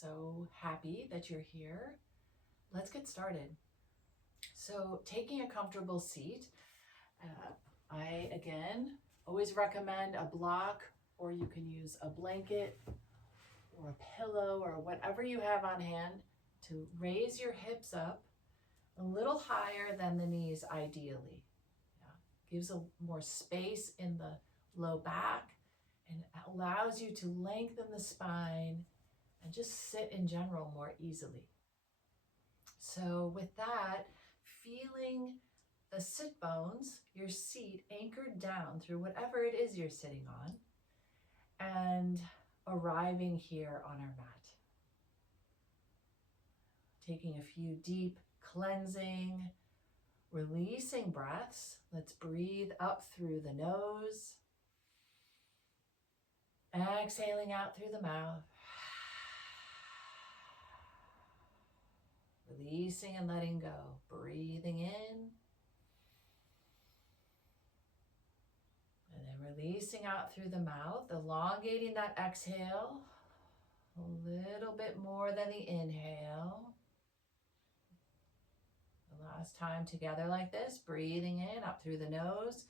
So happy that you're here. Let's get started. So taking a comfortable seat, I again always recommend a block, or you can use a blanket or a pillow or whatever you have on hand to raise your hips up a little higher than the knees ideally. Gives a more space in the low back and allows you to lengthen the spine and just sit in general more easily. So with that, feeling the sit bones, your seat anchored down through whatever it is you're sitting on, and arriving here on our mat. Taking a few deep cleansing, releasing breaths. Let's breathe up through the nose, exhaling out through the mouth. Releasing and letting go. Breathing in. And then releasing out through the mouth, elongating that exhale a little bit more than the inhale. The last time together like this, breathing in up through the nose,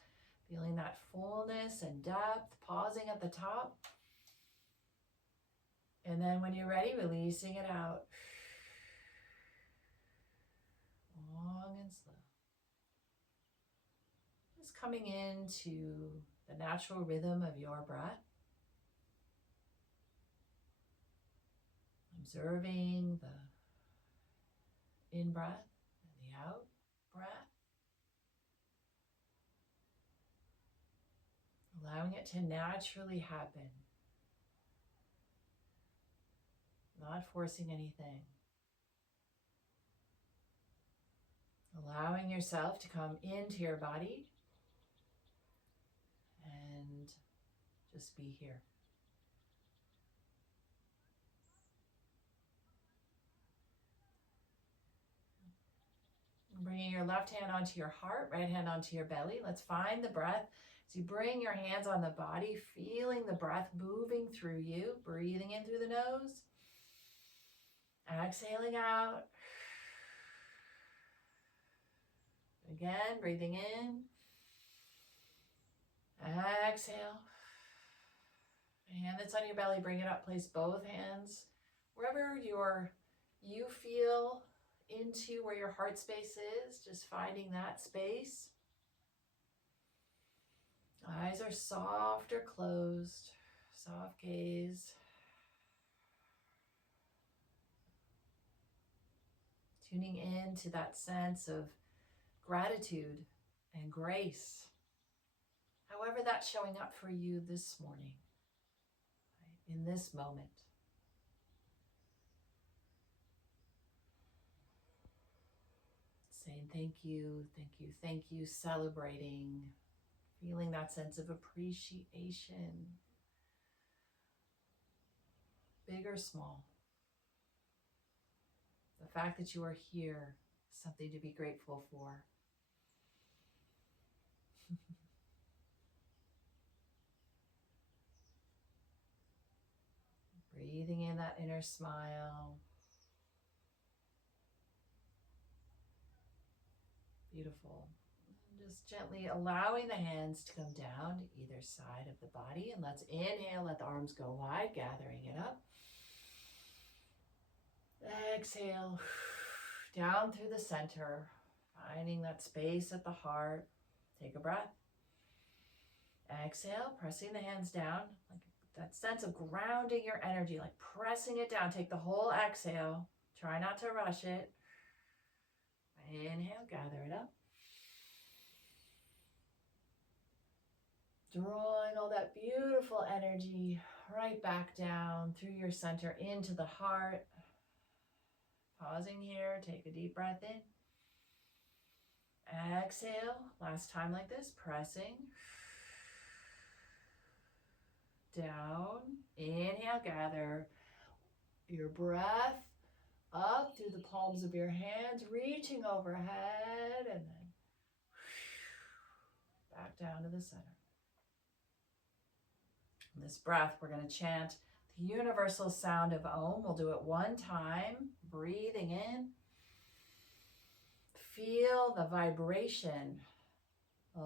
feeling that fullness and depth, pausing at the top. And then when you're ready, releasing it out. Long and slow. Just coming into the natural rhythm of your breath. Observing the in-breath and the out-breath. Allowing it to naturally happen. Not forcing anything. Allowing yourself to come into your body and just be here. Bringing your left hand onto your heart, right hand onto your belly. Let's find the breath. As you bring your hands on the body, feeling the breath moving through you, breathing in through the nose, exhaling out. Again, breathing in, exhale. Hand that's on your belly, bring it up, place both hands wherever you feel into where your heart space is, just finding that space. Eyes are soft or closed, soft gaze. Tuning into that sense of gratitude and grace, however that's showing up for you this morning, right, in this moment. Saying thank you, thank you, thank you, celebrating, feeling that sense of appreciation, big or small. The fact that you are here is something to be grateful for. Breathing in that inner smile. Beautiful. Just gently allowing the hands to come down to either side of the body. And let's inhale, let the arms go wide, gathering it up. Exhale, down through the center, finding that space at the heart. Take a breath. Exhale, pressing the hands down, like that sense of grounding your energy, like pressing it down. Take the whole exhale. Try not to rush it. Inhale, gather it up. Drawing all that beautiful energy right back down through your center into the heart. Pausing here, take a deep breath in. Exhale, last time like this, pressing. Down, inhale, gather your breath up through the palms of your hands, reaching overhead, and then back down to the center. In this breath, we're going to chant universal sound of Om. We'll do it one time. Breathing in. Feel the vibration. Breathe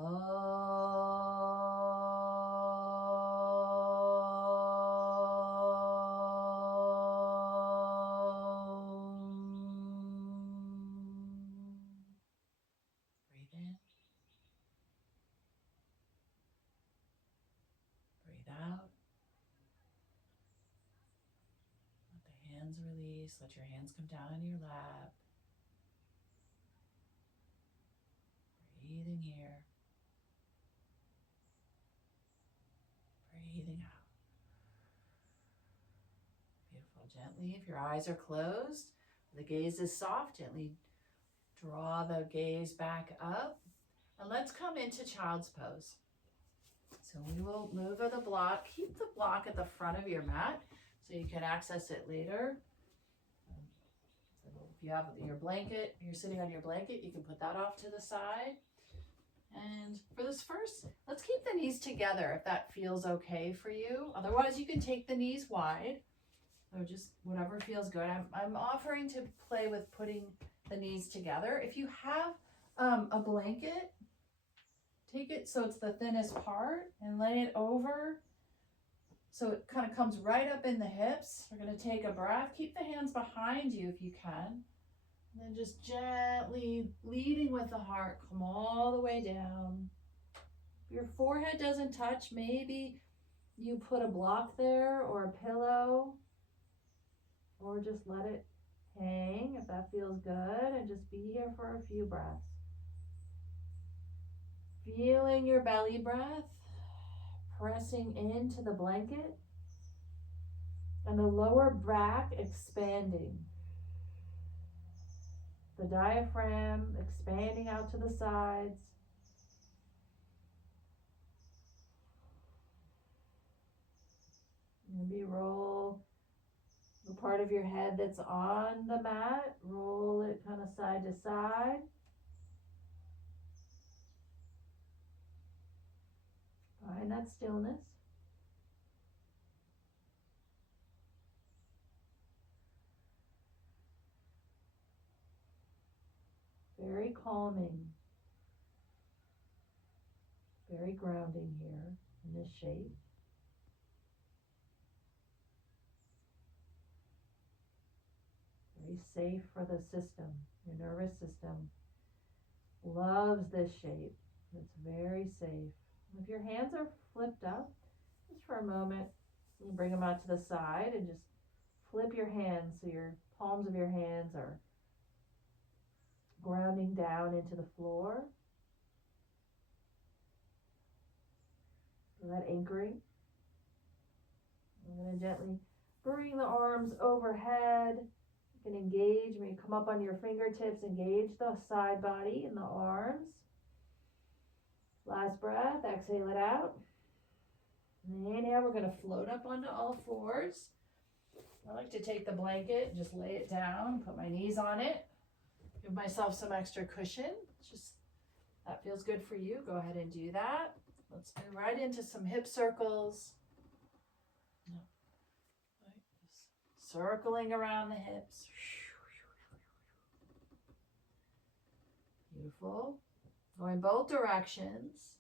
in. Breathe out. Let the hands release. Let your hands come down in your lap. Breathing here. Breathing out. Beautiful. Gently, if your eyes are closed, the gaze is soft, gently draw the gaze back up. And let's come into child's pose. So we will move the block. Keep the block at the front of your mat so you can access it later. If you have your blanket, you're sitting on your blanket, you can put that off to the side. And for this first, let's keep the knees together if that feels okay for you. Otherwise, you can take the knees wide, or just whatever feels good. I'm offering to play with putting the knees together. If you have a blanket, take it so it's the thinnest part and lay it over so it kind of comes right up in the hips. We're going to take a breath. Keep the hands behind you if you can. And then just gently leading with the heart, come all the way down. If your forehead doesn't touch, maybe you put a block there or a pillow, or just let it hang if that feels good, and just be here for a few breaths. Feeling your belly breath, pressing into the blanket, and the lower back expanding. The diaphragm expanding out to the sides. Maybe roll the part of your head that's on the mat, roll it kind of side to side. Find that stillness. Very calming, very grounding here in this shape. Very safe for the system. Your nervous system loves this shape. It's very safe. If your hands are flipped up, just for a moment, you bring them out to the side and just flip your hands so your palms of your hands are grounding down into the floor. So that anchoring. I'm going to gently bring the arms overhead. You can engage, when you come up on your fingertips, engage the side body and the arms. Last breath, exhale it out. Inhale, we're going to float up onto all fours. I like to take the blanket and just lay it down, put my knees on it, give myself some extra cushion. Just that feels good for you. Go ahead and do that. Let's move right into some hip circles. Circling around the hips. Beautiful. Going both directions.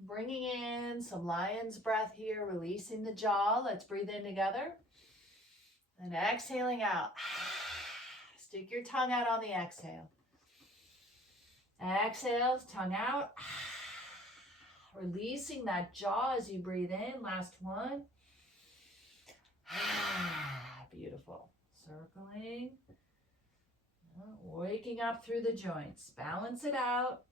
Bringing in some lion's breath here, releasing the jaw. Let's breathe in together. And exhaling out. Stick your tongue out on the exhale. Exhale, tongue out. Releasing that jaw as you breathe in. Last one. Beautiful. Circling. Waking up through the joints. Balance it out.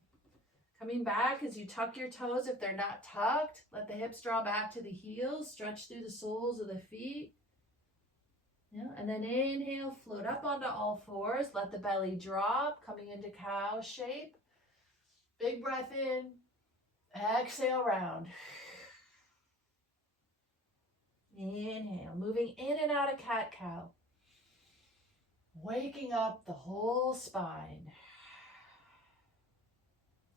Coming back as you tuck your toes if they're not tucked. Let the hips draw back to the heels. Stretch through the soles of the feet. And then inhale, float up onto all fours. Let the belly drop, coming into cow shape. Big breath in. Exhale, round. Inhale, moving in and out of cat-cow. Waking up the whole spine.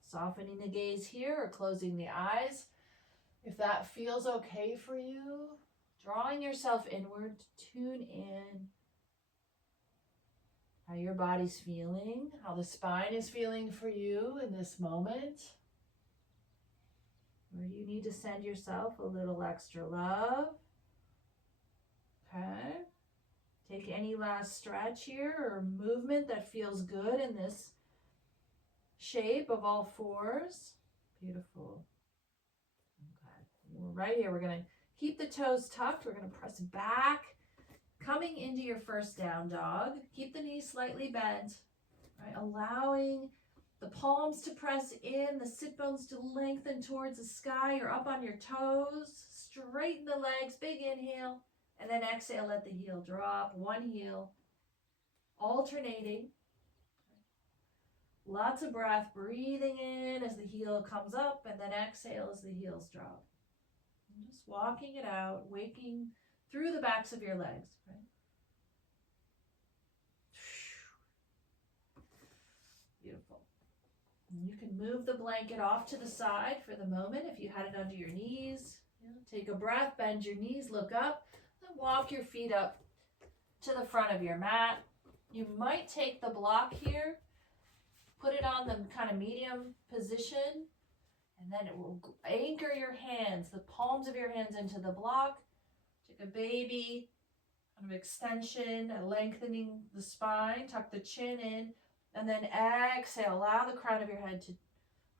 Softening the gaze here or closing the eyes. If that feels okay for you, Drawing yourself inward to tune in how your body's feeling, how the spine is feeling for you in this moment. Where you need to send yourself a little extra love. Okay. Take any last stretch here or movement that feels good in this shape of all fours. Beautiful. Okay. We're right here. We're going to keep the toes tucked. We're going to press back, coming into your first down dog. Keep the knees slightly bent, right? Allowing the palms to press in, the sit bones to lengthen towards the sky. You're up on your toes. Straighten the legs. Big inhale. And then exhale, let the heel drop. One heel. Alternating. Lots of breath. Breathing in as the heel comes up. And then exhale as the heels drop. And just walking it out. Waking through the backs of your legs. Right? Beautiful. You can move the blanket off to the side for the moment if you had it under your knees. Take a breath, bend your knees, look up, and walk your feet up to the front of your mat. You might take the block here, put it on the kind of medium position, and then it will anchor your hands, the palms of your hands into the block. Take a baby kind of extension, lengthening the spine, tuck the chin in. And then exhale, allow the crown of your head to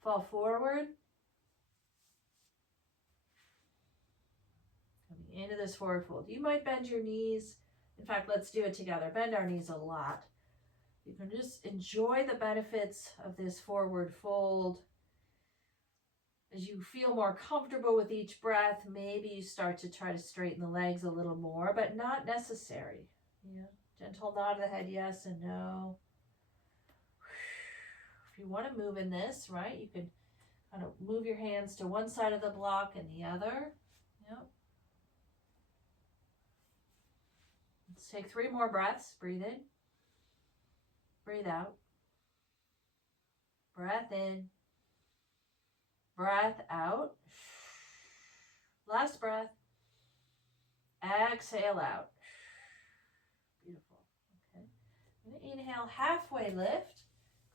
fall forward. Coming into this forward fold. You might bend your knees. In fact, let's do it together. Bend our knees a lot. You can just enjoy the benefits of this forward fold. As you feel more comfortable with each breath, maybe you start to try to straighten the legs a little more, but not necessary. Yeah. Gentle nod of the head, yes and no. If you want to move in this, right, you can kind of move your hands to one side of the block and the other. Yep. Let's take 3 more breaths. Breathe in. Breathe out. Breath in. Breath out. Last breath. Exhale out. Beautiful. Okay. I'm going to inhale, halfway lift.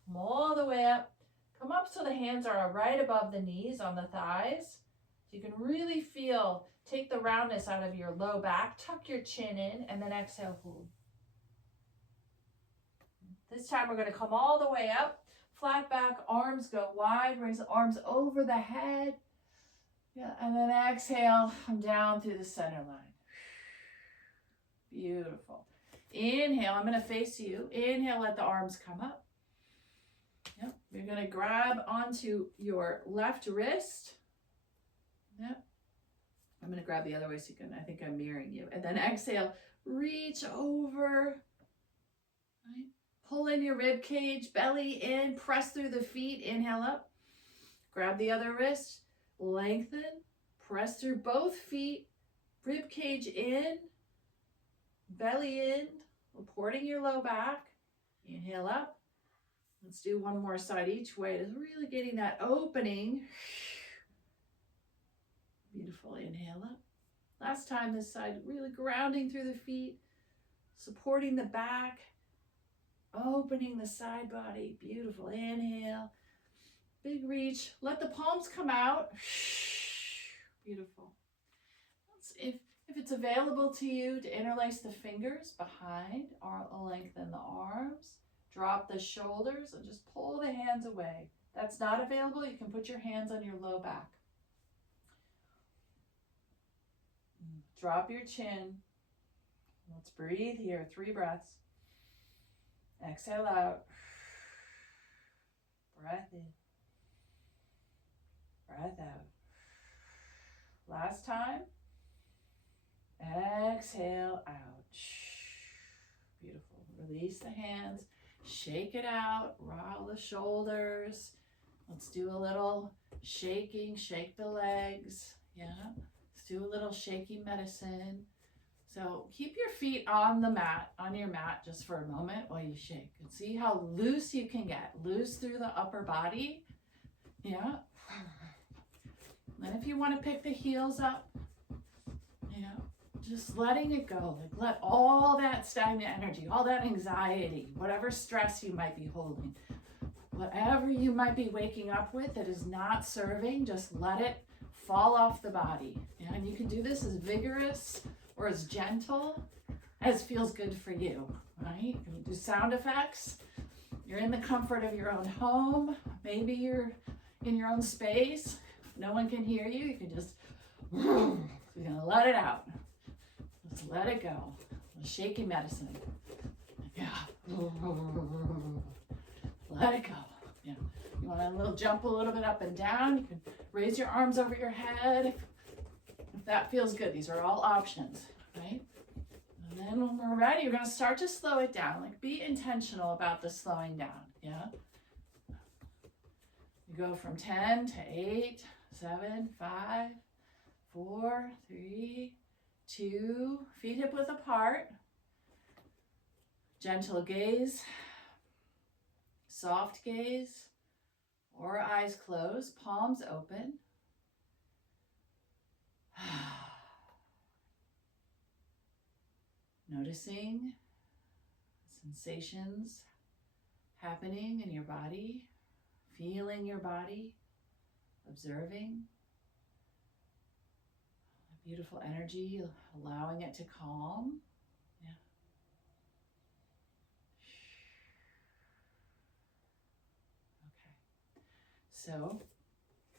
Come all the way up. Come up so the hands are right above the knees on the thighs. So you can really feel, take the roundness out of your low back, tuck your chin in, and then exhale, hold. This time we're going to come all the way up. Flat back, arms go wide, raise the arms over the head. Yeah, and then exhale, come down through the center line. Beautiful. Inhale, I'm going to face you. Inhale, let the arms come up. Yep. You're going to grab onto your left wrist. Yep. I'm going to grab the other way so you can, I think I'm mirroring you. And then exhale, reach over. Right? Pull in your rib cage, belly in, press through the feet. Inhale up. Grab the other wrist, lengthen, press through both feet, rib cage in, belly in, supporting your low back. Inhale up. Let's do one more side each way. Just really getting that opening. Beautiful. Inhale up. Last time this side, really grounding through the feet, supporting the back, opening the side body. Beautiful. Inhale. Big reach. Let the palms come out. Beautiful. If it's available to you to interlace the fingers behind or lengthen the arms. Drop the shoulders and just pull the hands away. That's not available. You can put your hands on your low back. Drop your chin. Let's breathe here. 3 breaths. Exhale out. Breath in. Breath out. Last time. Exhale out. Beautiful. Release the hands. Shake it out, roll the shoulders. Let's do a little shaking, shake the legs. Yeah, let's do a little shaking medicine. So keep your feet on the mat, on your mat just for a moment while you shake. And see how loose you can get. Loose through the upper body. Yeah. And if you want to pick the heels up, yeah. Just letting it go. Like let all that stagnant energy, all that anxiety, whatever stress you might be holding, whatever you might be waking up with that is not serving, just let it fall off the body. And you can do this as vigorous or as gentle as feels good for you, right? You can do sound effects. You're in the comfort of your own home. Maybe you're in your own space. No one can hear you. You can just, you're gonna let it out. Just let it go. Shaky medicine. Yeah. Let it go. Yeah. You want a little jump a little bit up and down. You can raise your arms over your head if that feels good. These are all options, right? And then when we're ready, you're going to start to slow it down. Like be intentional about the slowing down. Yeah. You go from 10 to 8, 7, 5, 4, 3, 2, feet hip width apart. Gentle gaze, soft gaze, or eyes closed, palms open. Noticing sensations happening in your body, feeling your body, observing a beautiful energy, allowing it to calm. Yeah. Okay. So,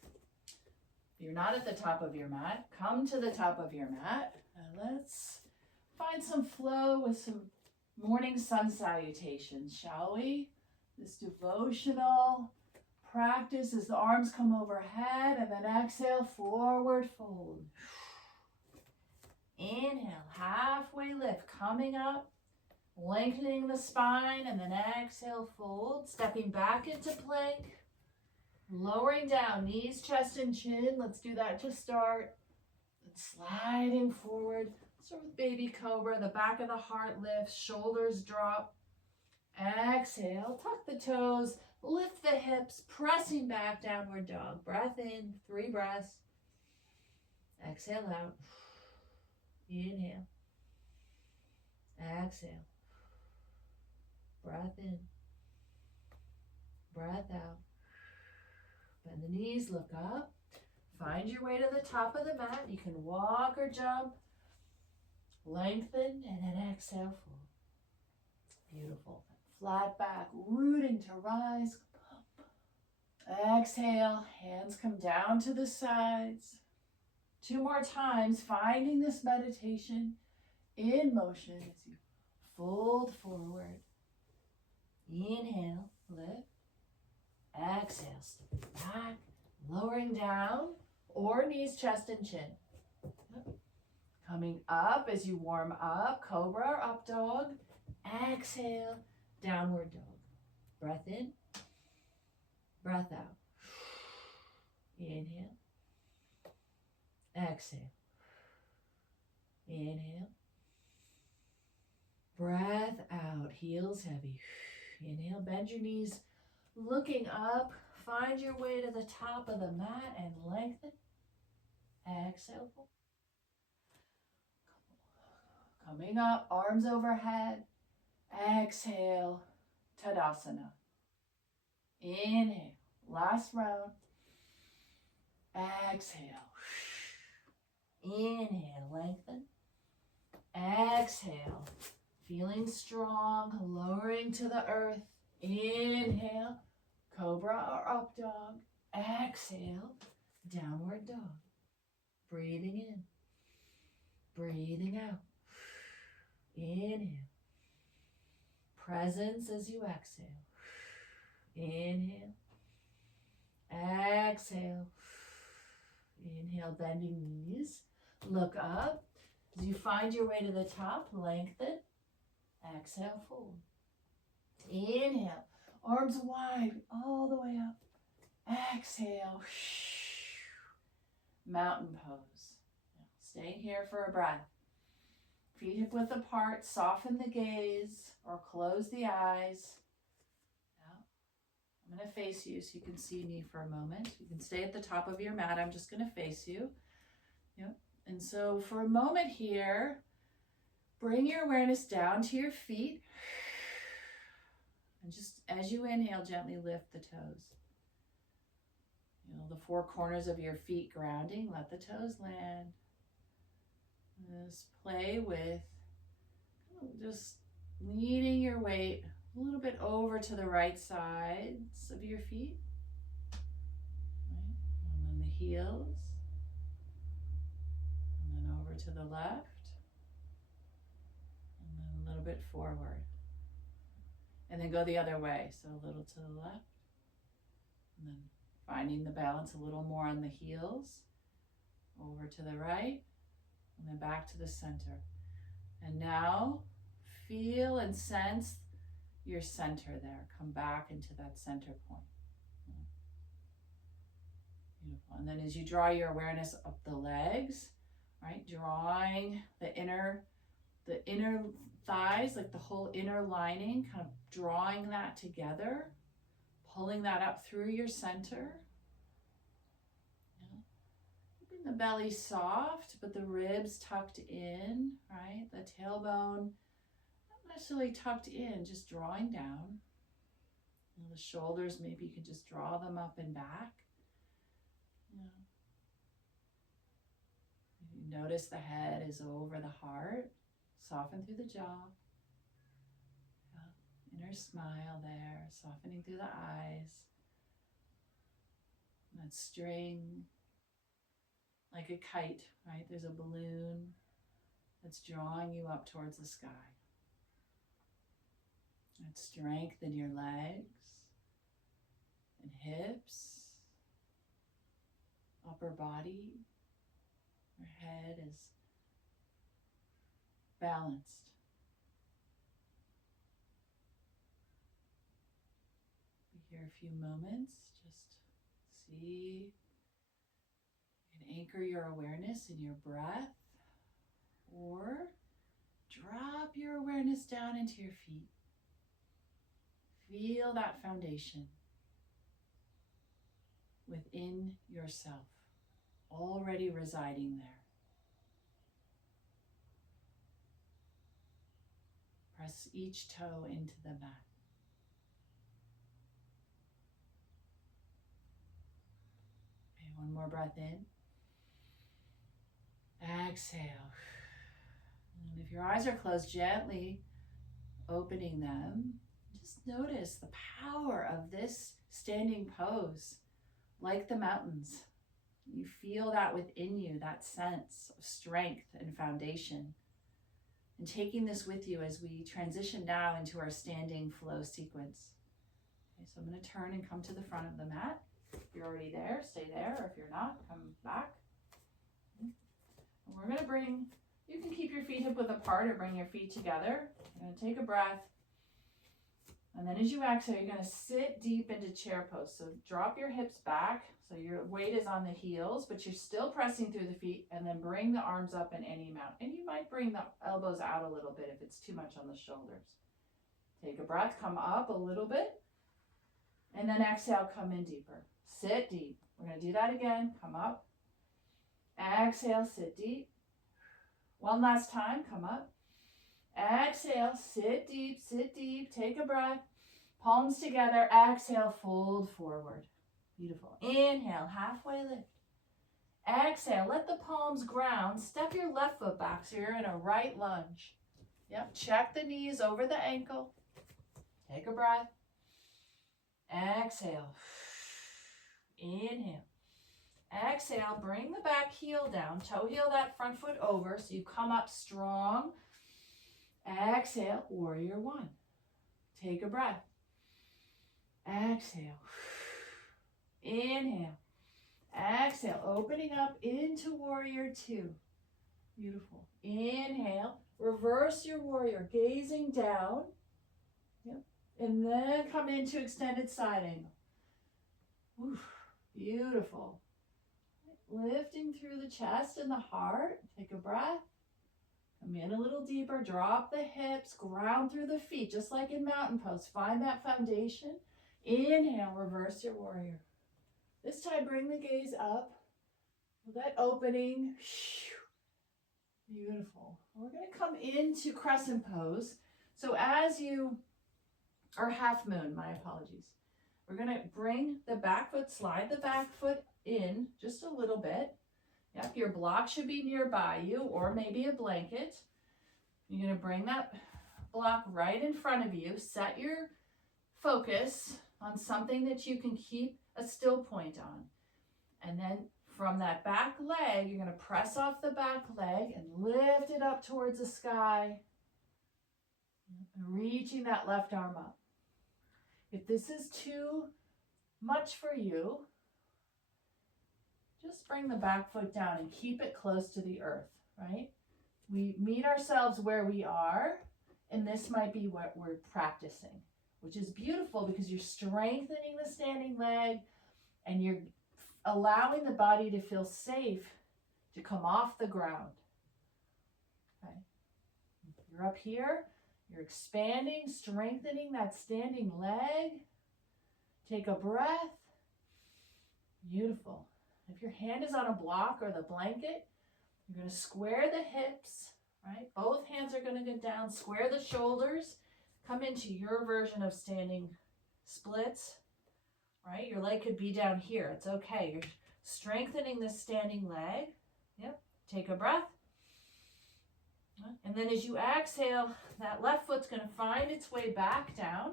if you're not at the top of your mat, come to the top of your mat and let's find some flow with some morning sun salutations, shall we? This devotional practice as the arms come overhead and then exhale, forward fold. Inhale, halfway lift, coming up, lengthening the spine, and then exhale, fold, stepping back into plank, lowering down, knees, chest, and chin. Let's do that to start. And sliding forward. Start with baby cobra, the back of the heart lifts, shoulders drop. Exhale, tuck the toes, lift the hips, pressing back, downward dog. Breath in, 3 breaths. Exhale out. Inhale. Exhale. Breath in. Breath out. Bend the knees, look up. Find your way to the top of the mat. You can walk or jump. Lengthen and then exhale, fold. Beautiful. Flat back, rooting to rise. Exhale, hands come down to the sides. 2 more times, finding this meditation in motion as you fold forward. Inhale, lift. Exhale, step back, lowering down, or knees, chest, and chin. Coming up as you warm up, cobra or up dog. Exhale, downward dog. Breath in, breath out. Inhale, exhale. Inhale, breath out, heels heavy. Inhale, bend your knees, looking up. Find your way to the top of the mat and lengthen. Exhale, fold. Coming up, arms overhead. Exhale, Tadasana. Inhale, last round. Exhale. Inhale, lengthen. Exhale, feeling strong, lowering to the earth. Inhale, cobra or up dog. Exhale, downward dog. Breathing in, breathing out. Inhale. Presence as you exhale. Inhale. Exhale. Inhale, bending knees. Look up. As you find your way to the top, lengthen. Exhale, fold. Inhale. Arms wide all the way up. Exhale. Mountain pose. Stay here for a breath. Feet hip width apart, soften the gaze or close the eyes. Yeah. I'm going to face you so you can see me for a moment. You can stay at the top of your mat. I'm just going to face you. Yep. And so for a moment here, bring your awareness down to your feet. And just as you inhale, gently lift the toes. The four corners of your feet grounding, let the toes land. Just play with just leaning your weight a little bit over to the right sides of your feet. Right? And then the heels. And then over to the left. And then a little bit forward. And then go the other way. So a little to the left. And then finding the balance a little more on the heels. Over to the right. And then back to the center. And now feel and sense your center there. Come back into that center point. Beautiful. And then as you draw your awareness up the legs, right? Drawing the inner thighs, like the whole inner lining, kind of drawing that together, pulling that up through your center. Yeah. Keeping the belly soft, but the ribs tucked in, right? The tailbone not necessarily tucked in, just drawing down. And the shoulders, maybe you can just draw them up and back. Yeah. You notice the head is over the heart. Soften through the jaw. Yeah. Inner smile there, softening through the eyes. That string, like a kite, right? There's a balloon that's drawing you up towards the sky. And strengthen your legs and hips, upper body. Your head is balanced. Be here a few moments, just see. You can anchor your awareness in your breath, or drop your awareness down into your feet. Feel that foundation within yourself, already residing there. Press each toe into the mat. Okay, one more breath in. Exhale. And if your eyes are closed, gently opening them. Just notice the power of this standing pose, like the mountains. You feel that within you, that sense of strength and foundation. And taking this with you as we transition now into our standing flow sequence. Okay, so I'm going to turn and come to the front of the mat. If you're already there, stay there. Or if you're not, come back. And we're going to bring, you can keep your feet hip width apart or bring your feet together. You're going to take a breath. And then as you exhale, you're going to sit deep into chair pose. So drop your hips back. So your weight is on the heels, but you're still pressing through the feet, and then bring the arms up in any amount. And you might bring the elbows out a little bit if it's too much on the shoulders. Take a breath, come up a little bit, and then exhale, come in deeper. Sit deep. We're going to do that again. Come up. Exhale, sit deep. One last time, come up. Exhale, sit deep, take a breath. Palms together, exhale, fold forward. Beautiful. Inhale, halfway lift. Exhale, let the palms ground. Step your left foot back so you're in a right lunge. Yep, check the knees over the ankle. Take a breath. Exhale. Inhale. Exhale, bring the back heel down. Toe heel that front foot over so you come up strong. Exhale, warrior one. Take a breath. Exhale. Inhale. Exhale, opening up into warrior two. Beautiful. Inhale, reverse your warrior, gazing down. Yep. And then come into extended side angle. Oof. Beautiful. Lifting through the chest and the heart. Take a breath. Come in a little deeper. Drop the hips. Ground through the feet, just like in mountain pose. Find that foundation. Inhale, reverse your warrior. This time, bring the gaze up. That opening. Beautiful. We're going to come into crescent pose. So as you, or half moon, my apologies. We're going to bring the back foot, slide the back foot in just a little bit. Yep, your block should be nearby you, or maybe a blanket. You're going to bring that block right in front of you. Set your focus on something that you can keep a still point on. And then from that back leg, you're going to press off the back leg and lift it up towards the sky. And reaching that left arm up. If this is too much for you, just bring the back foot down and keep it close to the earth, right? We meet ourselves where we are, and this might be what we're practicing, which is beautiful because you're strengthening the standing leg and you're allowing the body to feel safe to come off the ground. Okay. You're up here, you're expanding, strengthening that standing leg. Take a breath. Beautiful. If your hand is on a block or the blanket, you're going to square the hips, right? Both hands are going to go down. Square the shoulders. Come into your version of standing splits, right? Your leg could be down here. It's okay. You're strengthening this standing leg. Yep. Take a breath. And then as you exhale, that left foot's going to find its way back down.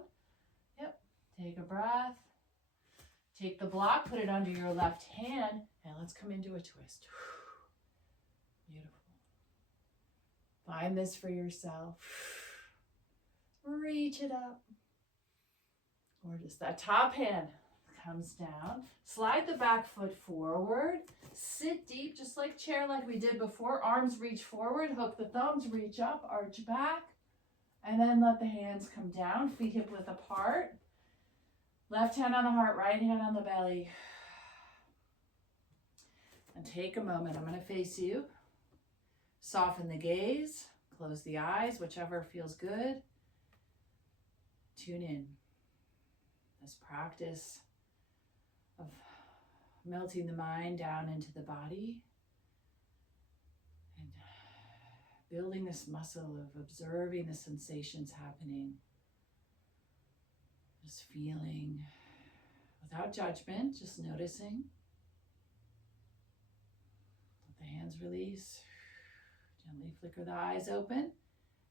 Yep. Take a breath. Take the block, put it under your left hand, and let's come into a twist. Beautiful. Find this for yourself. Reach it up. Or just that top hand comes down. Slide the back foot forward. Sit deep, just like chair like we did before. Arms reach forward, hook the thumbs, reach up, arch back. And then let the hands come down, feet hip width apart. Left hand on the heart, right hand on the belly. And take a moment. I'm going to face you. Soften the gaze. Close the eyes, whichever feels good. Tune in. This practice of melting the mind down into the body and building this muscle of observing the sensations happening. Just feeling without judgment, just noticing. Let the hands release. Gently flicker the eyes open.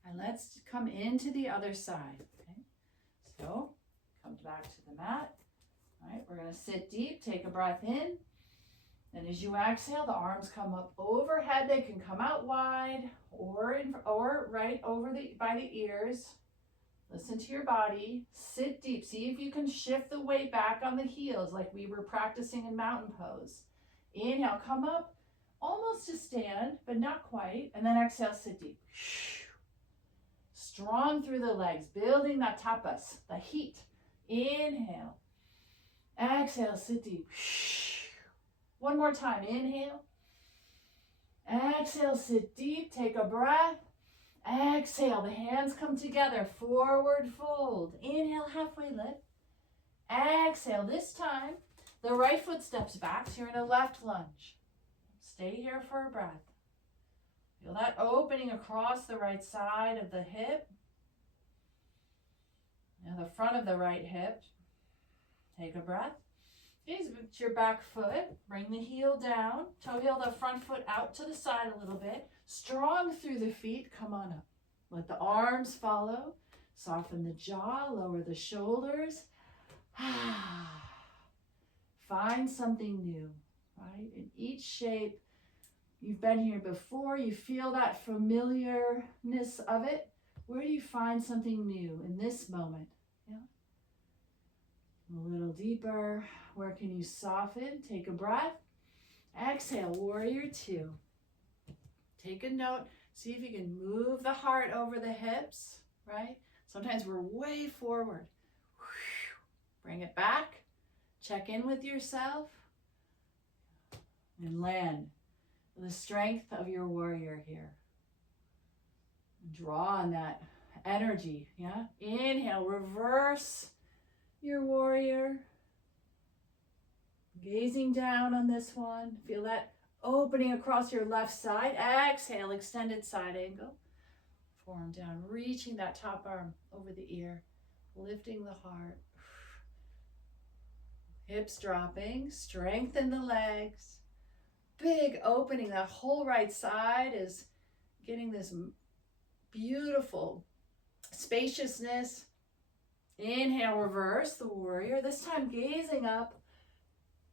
And let's come into the other side. Okay? So come back to the mat. All right, we're going to sit deep. Take a breath in. Then as you exhale, the arms come up overhead. They can come out wide or right over by the ears. Listen to your body. Sit deep. See if you can shift the weight back on the heels like we were practicing in mountain pose. Inhale, come up almost to stand, but not quite. And then exhale, sit deep. Strong through the legs, building that tapas, the heat. Inhale. Exhale, sit deep. One more time. Inhale. Exhale, sit deep. Take a breath. Exhale, the hands come together, forward fold. Inhale, halfway lift. Exhale, this time, the right foot steps back, so you're in a left lunge. Stay here for a breath. Feel that opening across the right side of the hip. Now the front of the right hip. Take a breath. Gaze with your back foot. Bring the heel down. Toe heel the front foot out to the side a little bit. Strong through the feet. Come on up. Let the arms follow. Soften the jaw. Lower the shoulders. Find something new, right? In each shape, you've been here before. You feel that familiarness of it. Where do you find something new in this moment? Yeah. A little deeper. Where can you soften? Take a breath. Exhale, warrior two. Take a note. See if you can move the heart over the hips, right? Sometimes we're way forward. Bring it back. Check in with yourself. And land the strength of your warrior here. Draw on that energy, yeah? Inhale, reverse your warrior. Gazing down on this one. Feel that opening across your left side. Exhale, extended side angle. Forearm down, reaching that top arm over the ear, lifting the heart. Hips dropping, strengthen the legs. Big opening, that whole right side is getting this beautiful spaciousness. Inhale, reverse the warrior. This time gazing up,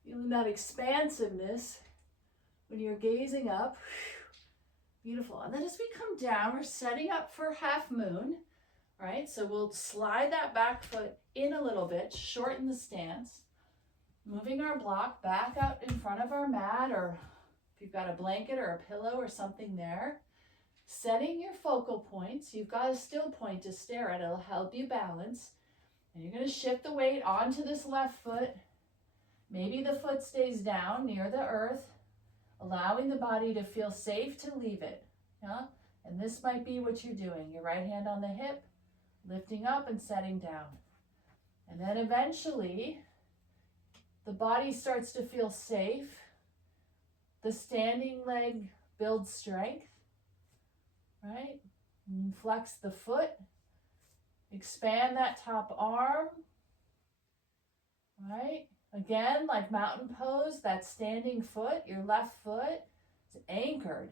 feeling that expansiveness when you're gazing up. Beautiful. And then as we come down, we're setting up for half moon, right? So we'll slide that back foot in a little bit, shorten the stance, moving our block back out in front of our mat, or if you've got a blanket or a pillow or something there. Setting your focal points. You've got a still point to stare at. It'll help you balance. And you're going to shift the weight onto this left foot. Maybe the foot stays down near the earth, allowing the body to feel safe to leave it. Yeah? And this might be what you're doing. Your right hand on the hip, lifting up and setting down. And then eventually, the body starts to feel safe. The standing leg builds strength, right? And flex the foot. Expand that top arm, right? Again, like mountain pose, that standing foot, your left foot is anchored.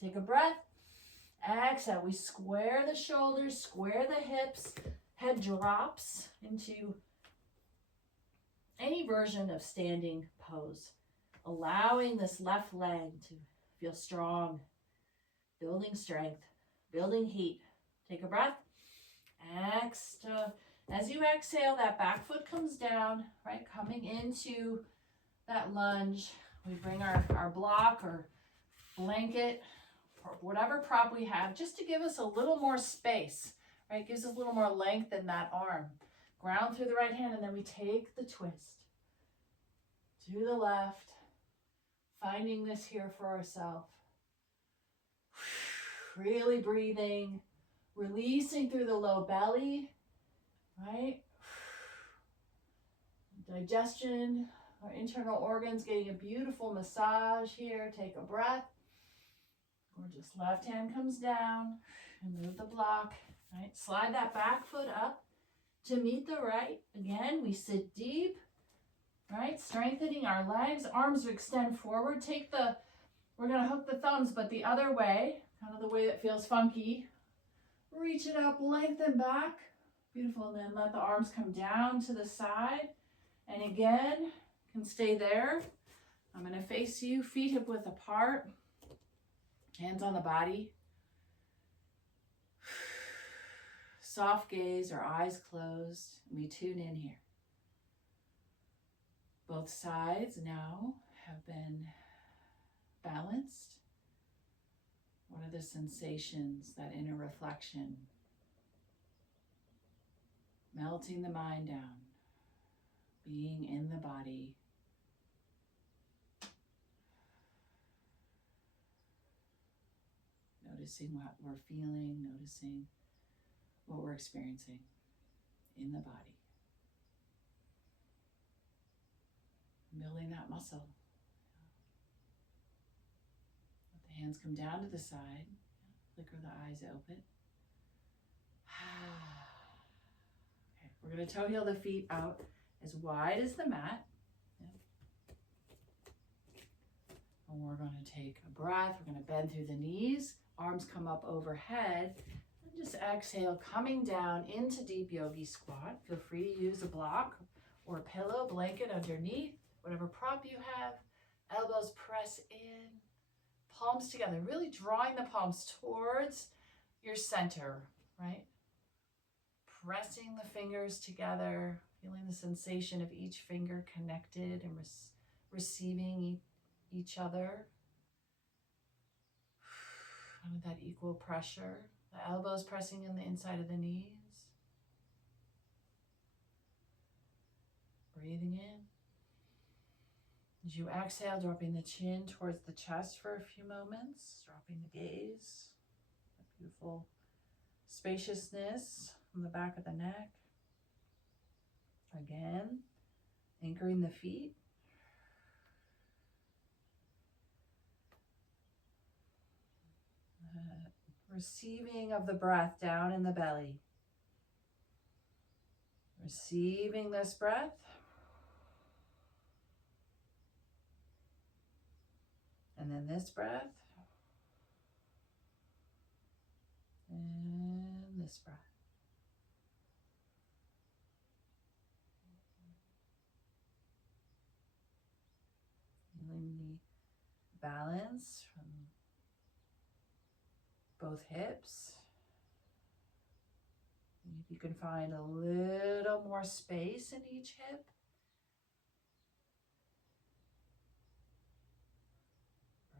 Take a breath. Exhale. We square the shoulders, square the hips. Head drops into any version of standing pose. Allowing this left leg to feel strong. Building strength. Building heat. Take a breath. Exhale. As you exhale, that back foot comes down, right? Coming into that lunge. We bring our block or blanket or whatever prop we have just to give us a little more space, right? Gives us a little more length in that arm. Ground through the right hand, and then we take the twist to the left, finding this here for ourselves. Really breathing, releasing through the low belly, right? Digestion, our internal organs getting a beautiful massage here. Take a breath. Gorgeous. Left hand comes down and move the block, right? Slide that back foot up to meet the right. Again, we sit deep, right? Strengthening our legs. Arms extend forward. We're going to hook the thumbs, but the other way, kind of the way that feels funky. Reach it up, lengthen back. Beautiful. And then let the arms come down to the side. And again, can stay there. I'm going to face you, feet hip width apart. Hands on the body. Soft gaze or eyes closed. We tune in here. Both sides now have been balanced. What are the sensations, that inner reflection? Melting the mind down. Being in the body. Noticing what we're feeling, noticing what we're experiencing in the body. Building that muscle. Let the hands come down to the side. Flicker the eyes open. Okay, we're going to toe heel the feet out as wide as the mat. And we're going to take a breath. We're going to bend through the knees. Arms come up overhead. And just exhale, coming down into deep yogi squat. Feel free to use a block or a pillow, blanket underneath, whatever prop you have. Elbows press in. Palms together. Really drawing the palms towards your center, right? Pressing the fingers together. Feeling the sensation of each finger connected and receiving each other. With that equal pressure. The elbows pressing in the inside of the knees. Breathing in. As you exhale, dropping the chin towards the chest for a few moments. Dropping the gaze. That beautiful spaciousness on the back of the neck. Again, anchoring the feet. Receiving of the breath down in the belly. Receiving this breath. And then this breath. And this breath. Feeling the balance from both hips. If you can find a little more space in each hip.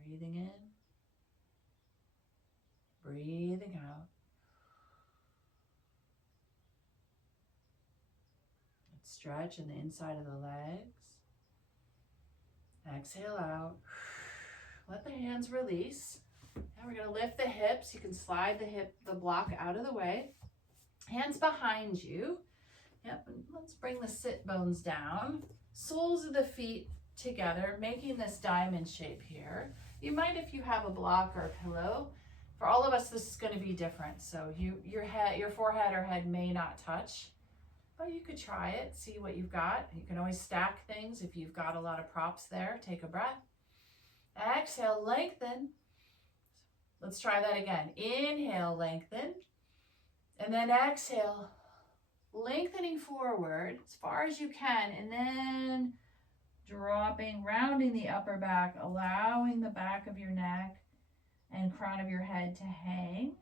Breathing in. Breathing out. Let's stretch in the inside of the legs. Exhale out. Let the hands release. Now we're going to lift the hips. You can slide the block out of the way. Hands behind you. Yep, and let's bring the sit bones down. Soles of the feet together, making this diamond shape here. You might, if you have a block or a pillow. For all of us, this is going to be different. So your forehead or head may not touch, but you could try it, see what you've got. You can always stack things if you've got a lot of props there. Take a breath. Exhale, lengthen. Let's try that again. Inhale, lengthen. And then exhale, lengthening forward as far as you can. And then dropping, rounding the upper back, allowing the back of your neck and crown of your head to hang.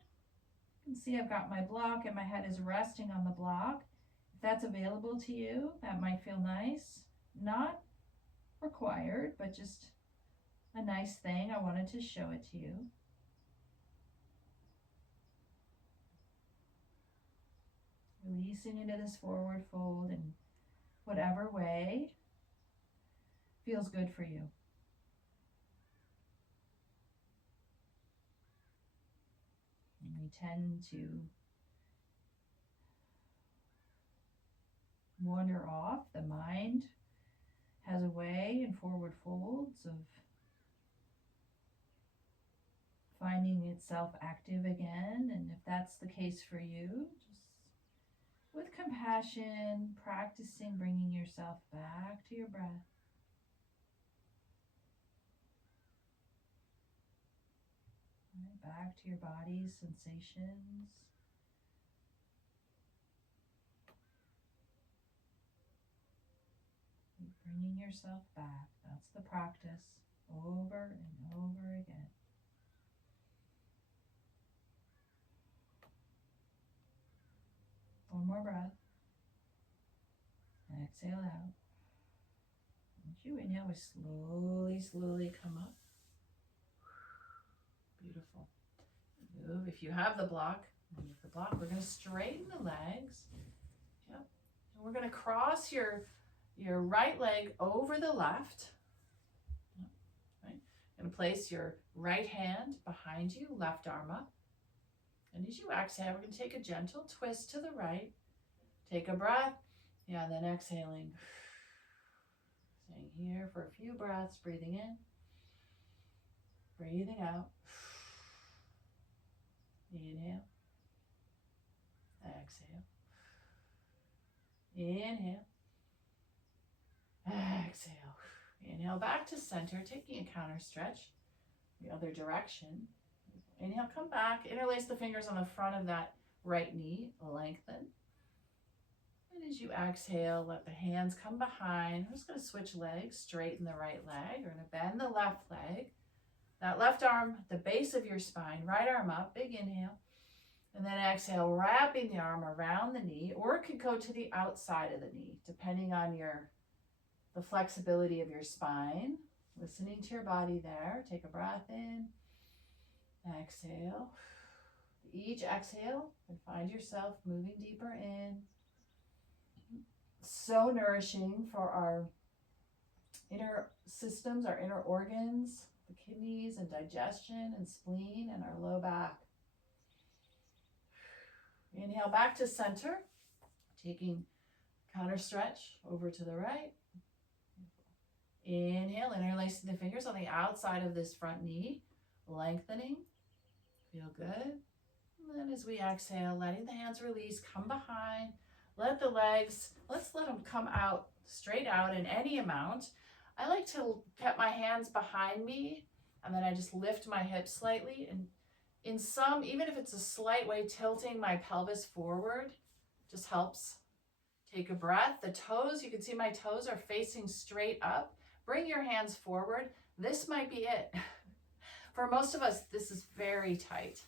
You can see I've got my block and my head is resting on the block. If that's available to you, that might feel nice. Not required, but just a nice thing. I wanted to show it to you. Releasing into this forward fold in whatever way feels good for you. And we tend to wander off. The mind has a way in forward folds of finding itself active again. And if that's the case for you, just with compassion, practicing bringing yourself back to your breath. Right, back to your body's sensations. Bringing yourself back. That's the practice over and over again. One more breath. Exhale out. As you inhale, we slowly come up. Beautiful. Move. If you have the block, we're going to straighten the legs. Yep. And we're going to cross your right leg over the left. Yep. Right. Going to place your right hand behind you, left arm up. And as you exhale, we're going to take a gentle twist to the right. Take a breath. Yeah, and then exhaling. Staying here for a few breaths. Breathing in. Breathing out. Inhale. Exhale. Inhale. Exhale. Inhale back to center, taking a counter stretch the other direction. Inhale, come back, interlace the fingers on the front of that right knee, lengthen. And as you exhale, let the hands come behind. We're just going to switch legs, straighten the right leg. We're going to bend the left leg. That left arm, the base of your spine, right arm up, big inhale. And then exhale, wrapping the arm around the knee, or it could go to the outside of the knee, depending on the flexibility of your spine. Listening to your body there. Take a breath in. Exhale. Each exhale, and find yourself moving deeper in. So nourishing for our inner systems, our inner organs, the kidneys and digestion and spleen and our low back. Inhale back to center, taking counter stretch over to the right. Inhale, interlacing the fingers on the outside of this front knee, lengthening. Feel good. And then as we exhale, letting the hands release, come behind, let the legs, let's let them come out, straight out in any amount. I like to get my hands behind me, and then I just lift my hips slightly, and in some, even if it's a slight way, tilting my pelvis forward just helps. Take a breath. The toes, you can see my toes are facing straight up. Bring your hands forward. This might be it. For most of us, this is very tight.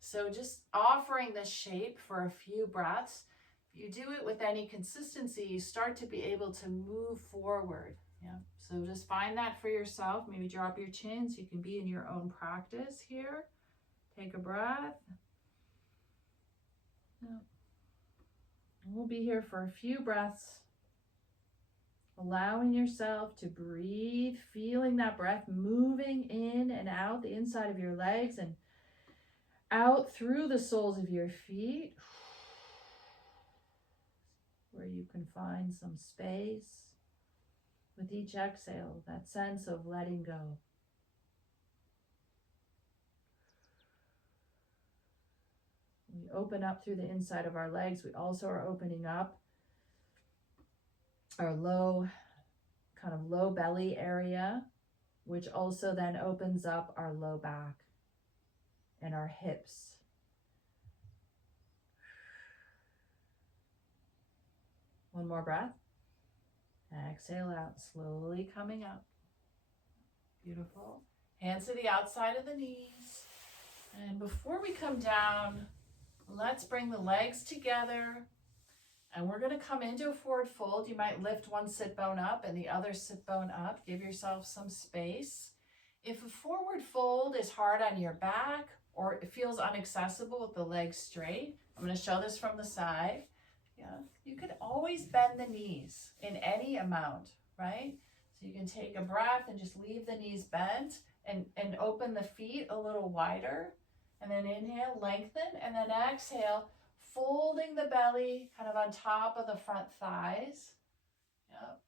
So just offering this shape for a few breaths. If you do it with any consistency, you start to be able to move forward. Yeah. So just find that for yourself. Maybe drop your chin so you can be in your own practice here. Take a breath. Yeah. We'll be here for a few breaths. Allowing yourself to breathe, feeling that breath moving in and out the inside of your legs and out through the soles of your feet, where you can find some space with each exhale, that sense of letting go. We open up through the inside of our legs. We also are opening up our low belly area, which also then opens up our low back and our hips. One more breath. Exhale out, slowly coming up. Beautiful. Hands to the outside of the knees. And before we come down, let's bring the legs together. And we're going to come into a forward fold. You might lift one sit bone up and the other sit bone up. Give yourself some space. If a forward fold is hard on your back or it feels inaccessible with the legs straight, I'm going to show this from the side. Yeah, you can always bend the knees in any amount, right? So you can take a breath and just leave the knees bent and open the feet a little wider. And then inhale, lengthen, and then exhale, folding the belly kind of on top of the front thighs. Yep.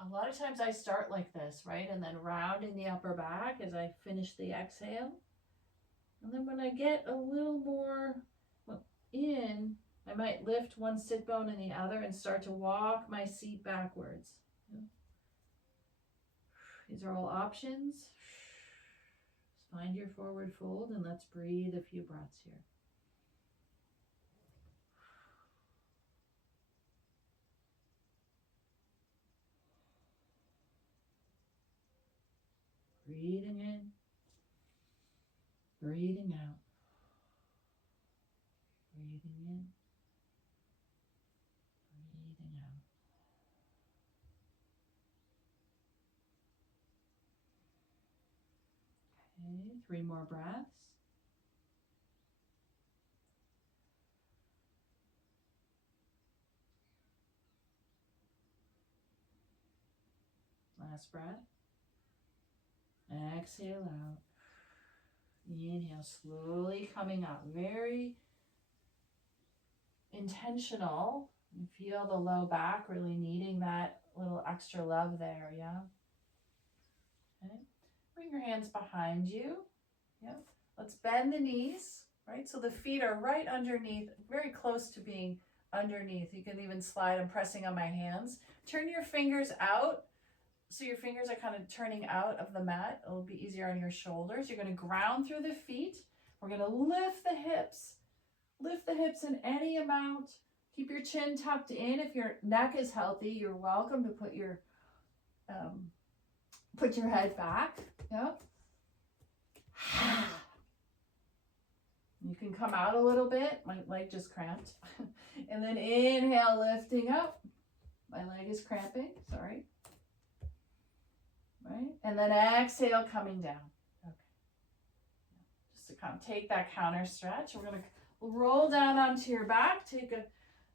A lot of times I start like this, right? And then rounding the upper back as I finish the exhale. And then when I get a little more in, I might lift one sit bone and the other and start to walk my seat backwards. Yep. These are all options. Just find your forward fold and let's breathe a few breaths here. Breathing in, breathing out, breathing in, breathing out. Okay, 3 more breaths. Last breath. Exhale out. Inhale, slowly coming up. Very intentional. You feel the low back really needing that little extra love there, yeah? Okay. Bring your hands behind you. Yep. Let's bend the knees, right? So the feet are right underneath, very close to being underneath. You can even slide. I'm pressing on my hands. Turn your fingers out. So your fingers are kind of turning out of the mat. It'll be easier on your shoulders. You're going to ground through the feet. We're going to lift the hips. Lift the hips in any amount. Keep your chin tucked in. If your neck is healthy, you're welcome to put your head back. Yep. You can come out a little bit. My leg just cramped. And then inhale, lifting up. My leg is cramping. Sorry. Right? And then exhale, coming down. Okay. Just to kind of take that counter stretch. We're going to roll down onto your back. Take a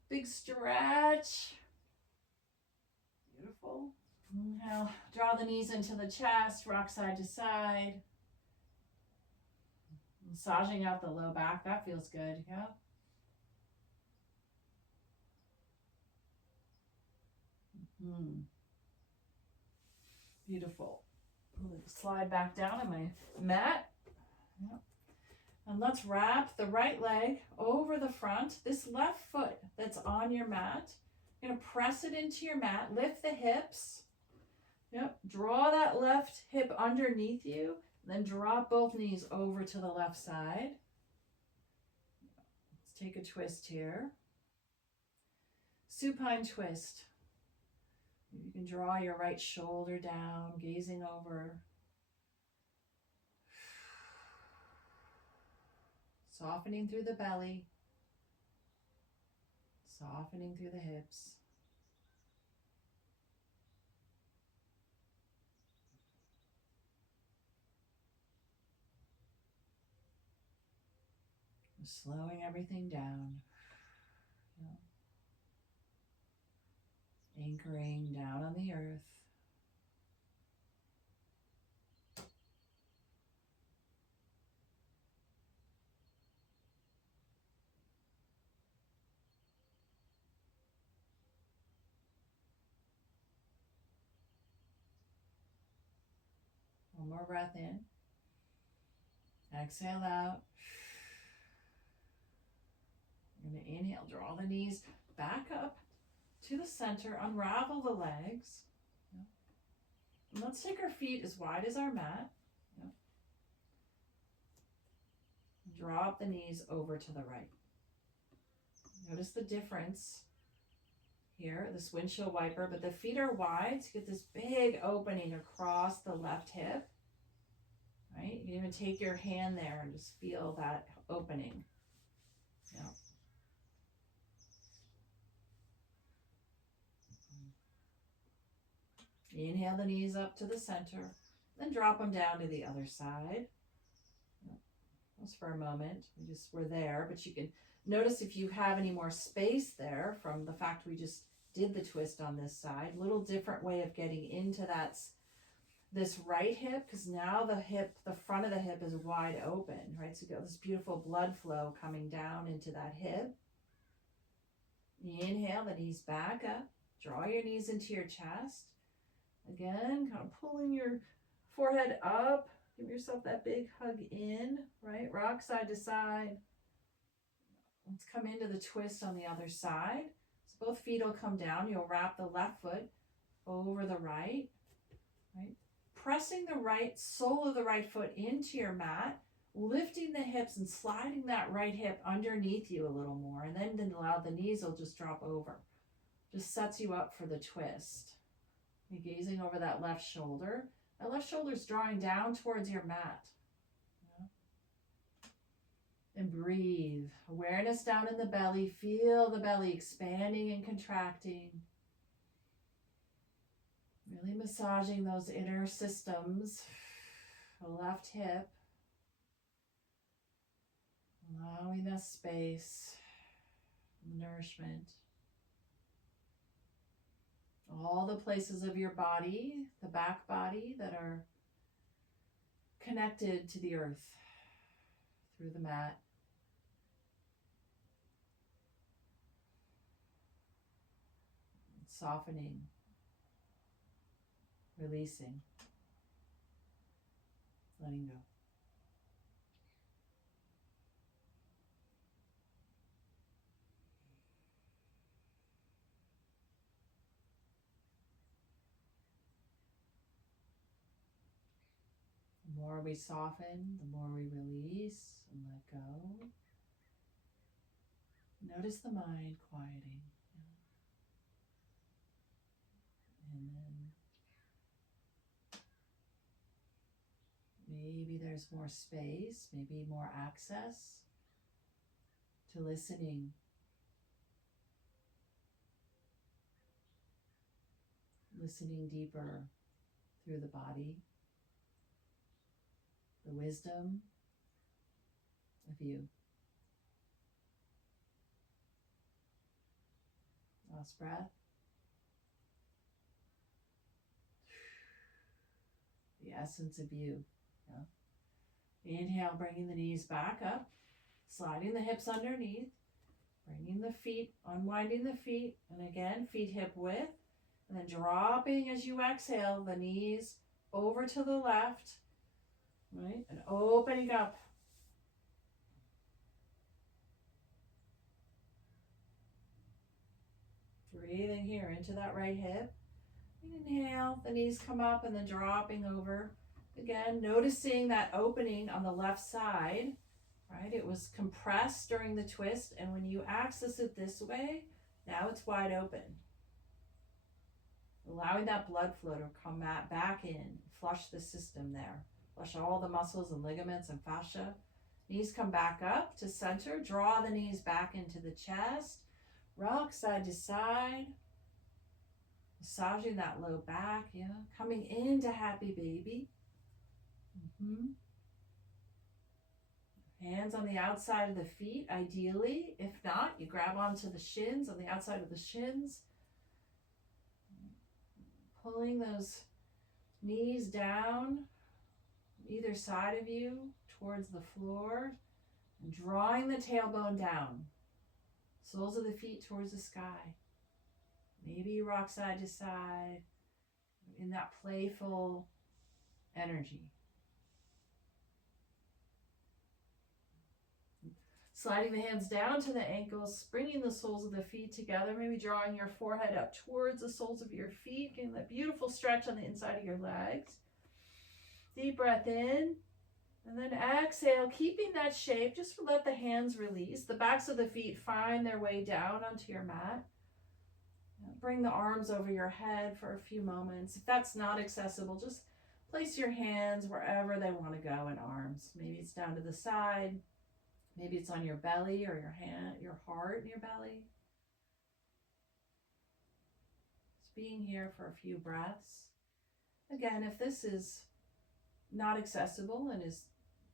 big stretch. Beautiful. Inhale, draw the knees into the chest, rock side to side. Massaging out the low back. That feels good. Yeah. Beautiful. Slide back down on my mat. Yep. And let's wrap the right leg over the front. This left foot that's on your mat, you're going to press it into your mat, lift the hips. Yep, draw that left hip underneath you, then drop both knees over to the left side. Let's take a twist here. Supine twist. You can draw your right shoulder down, gazing over. Softening through the belly. Softening through the hips. Slowing everything down. Anchoring down on the earth. One more breath in. Exhale out. You're going to inhale, draw the knees back up to the center, unravel the legs. And let's take our feet as wide as our mat. Drop the knees over to the right. Notice the difference here, this windshield wiper, but the feet are wide, so you get this big opening across the left hip. Right? You can even take your hand there and just feel that opening. Yeah. Inhale the knees up to the center, then drop them down to the other side. Just for a moment, we're there, but you can notice if you have any more space there from the fact we just did the twist on this side. Little different way of getting into this right hip, because now the front of the hip is wide open, right? So you got this beautiful blood flow coming down into that hip. Inhale the knees back up, draw your knees into your chest. Again, kind of pulling your forehead up. Give yourself that big hug in, right? Rock side to side. Let's come into the twist on the other side. So both feet will come down. You'll wrap the left foot over the right, right? Pressing the right sole of the right foot into your mat, lifting the hips and sliding that right hip underneath you a little more. And then allow the knees will just drop over. Just sets you up for the twist. You're gazing over that left shoulder. That left shoulder is drawing down towards your mat. And breathe. Awareness down in the belly. Feel the belly expanding and contracting. Really massaging those inner systems. The left hip. Allowing that space, nourishment. All the places of your body, the back body, that are connected to the earth through the mat. Softening, releasing, letting go. The more we soften, the more we release and let go. Notice the mind quieting. And then maybe there's more space, maybe more access to listening. Listening deeper through the body. The wisdom of you. Last breath. The essence of you. Yeah. Inhale, bringing the knees back up, sliding the hips underneath, bringing the feet, unwinding the feet, and again, feet hip width, and then dropping as you exhale the knees over to the left, right, and opening up Breathing here into that right hip. Inhale, the knees come up and then dropping over. Again, noticing that opening on the left side, right? It was compressed during the twist, and when you access it this way, now it's wide open. Allowing that blood flow to come back in, flush the system there. Flush all the muscles and ligaments and fascia. Knees come back up to center. Draw the knees back into the chest. Rock side to side. Massaging that low back, yeah. Coming into happy baby. Hands on the outside of the feet, ideally. If not, you grab onto the shins, on the outside of the shins. Pulling those knees down, either side of you, towards the floor. And drawing the tailbone down. Soles of the feet towards the sky. Maybe you rock side to side in that playful energy. Sliding the hands down to the ankles, bringing the soles of the feet together, maybe drawing your forehead up towards the soles of your feet, getting that beautiful stretch on the inside of your legs. Deep breath in, and then exhale, keeping that shape. Just let the hands release. The backs of the feet find their way down onto your mat. Bring the arms over your head for a few moments. If that's not accessible, just place your hands wherever they want to go in arms. Maybe it's down to the side. Maybe it's on your belly or your hand, your heart and your belly. Just being here for a few breaths. Again, if this is not accessible and is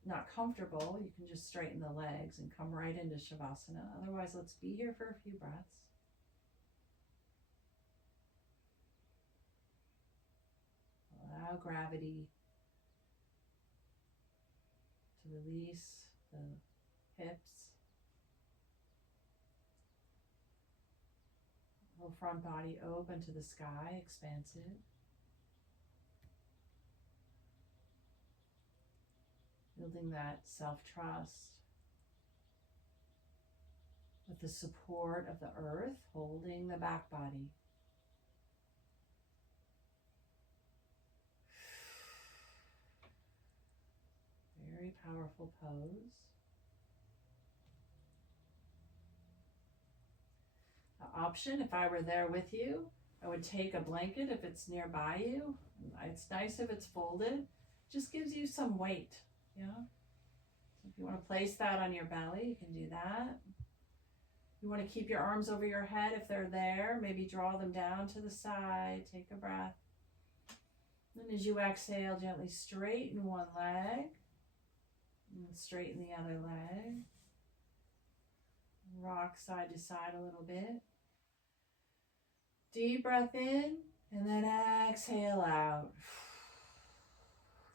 not comfortable, you can just straighten the legs and come right into Shavasana. Otherwise, let's be here for a few breaths. Allow gravity to release the hips, whole front body open to the sky, expansive. Building that self-trust with the support of the earth, holding the back body. Very powerful pose. The option, if I were there with you, I would take a blanket if it's nearby you. It's nice if it's folded. Just gives you some weight, you know? So if you want to place that on your belly, you can do that. You want to keep your arms over your head if they're there. Maybe draw them down to the side. Take a breath. Then as you exhale, gently straighten one leg. And straighten the other leg. Rock side to side a little bit. Deep breath in, and then exhale out.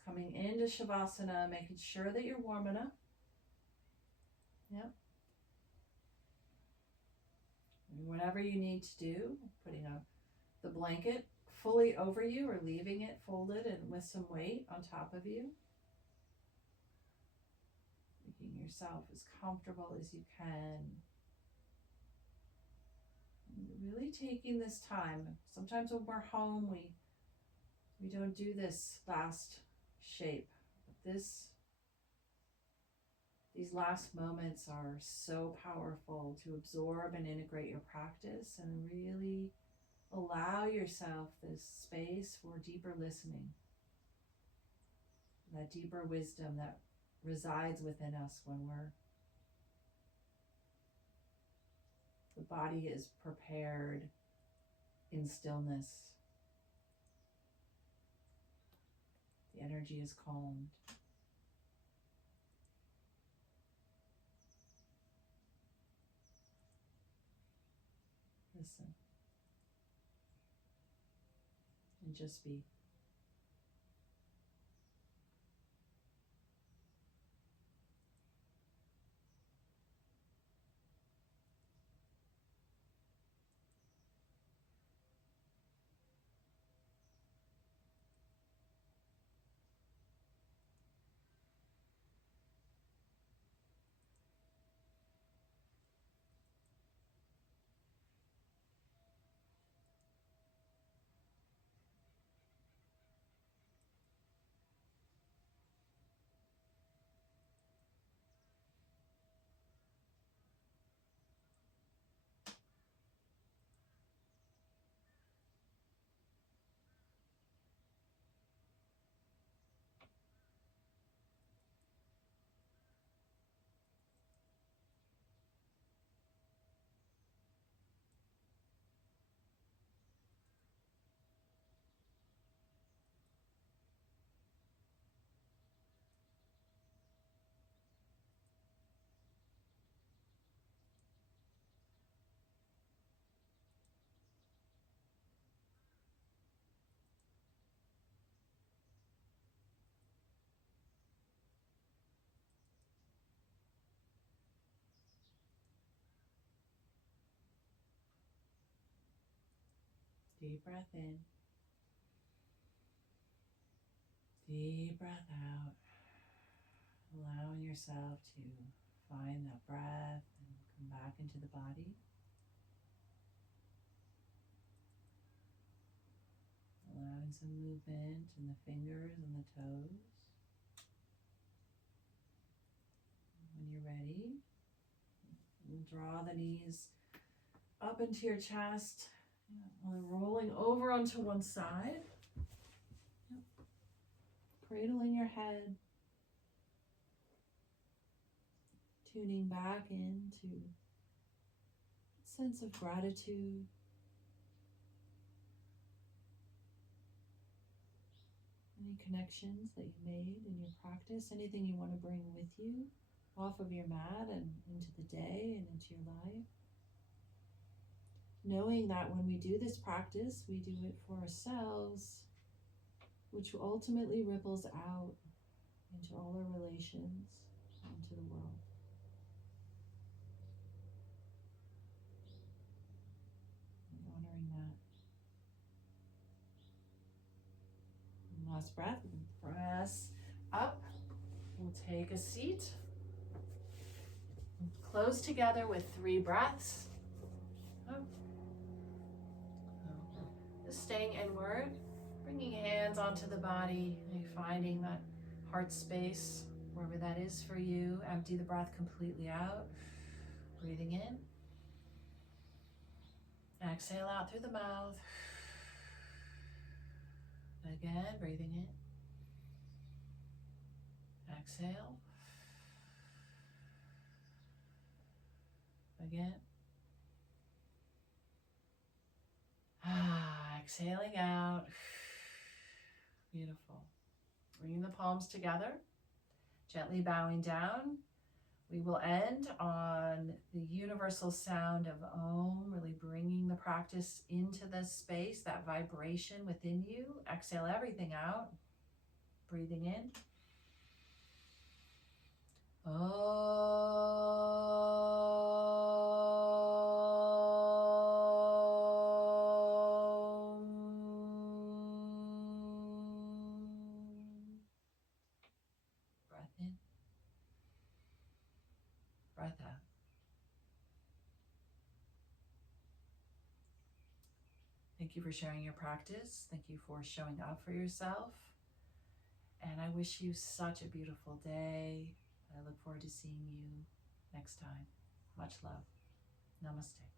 Coming into Shavasana, making sure that you're warm enough. Yep. And whatever you need to do, putting the blanket fully over you or leaving it folded and with some weight on top of you. Making yourself as comfortable as you can. And really taking this time. Sometimes when we're home, we don't do this last shape. But these last moments are so powerful to absorb and integrate your practice and really allow yourself this space for deeper listening. That deeper wisdom that resides within us when the body is prepared in stillness. The energy is calmed. Listen. And just be. Deep breath in. Deep breath out. Allowing yourself to find that breath and come back into the body. Allowing some movement in the fingers and the toes. When you're ready, draw the knees up into your chest, rolling over onto one side. Cradling your head. Tuning back into a sense of gratitude. Any connections that you made in your practice, anything you want to bring with you off of your mat and into the day and into your life. Knowing that when we do this practice, we do it for ourselves, which ultimately ripples out into all our relations, into the world. And honoring that. Last breath, press up. We'll take a seat. Close together with 3 breaths. Up. Just staying inward, bringing hands onto the body, and finding that heart space, wherever that is for you. Empty the breath completely out. Breathing in. Exhale out through the mouth. Again, breathing in. Exhale. Again. Exhaling out. Beautiful. Bringing the palms together, gently bowing down. We will end on the universal sound of Om, really bringing the practice into this space, that vibration within you. Exhale everything out. Breathing in. Breath in. Breath out. Thank you for sharing your practice. Thank you for showing up for yourself. And I wish you such a beautiful day. I look forward to seeing you next time. Much love. Namaste.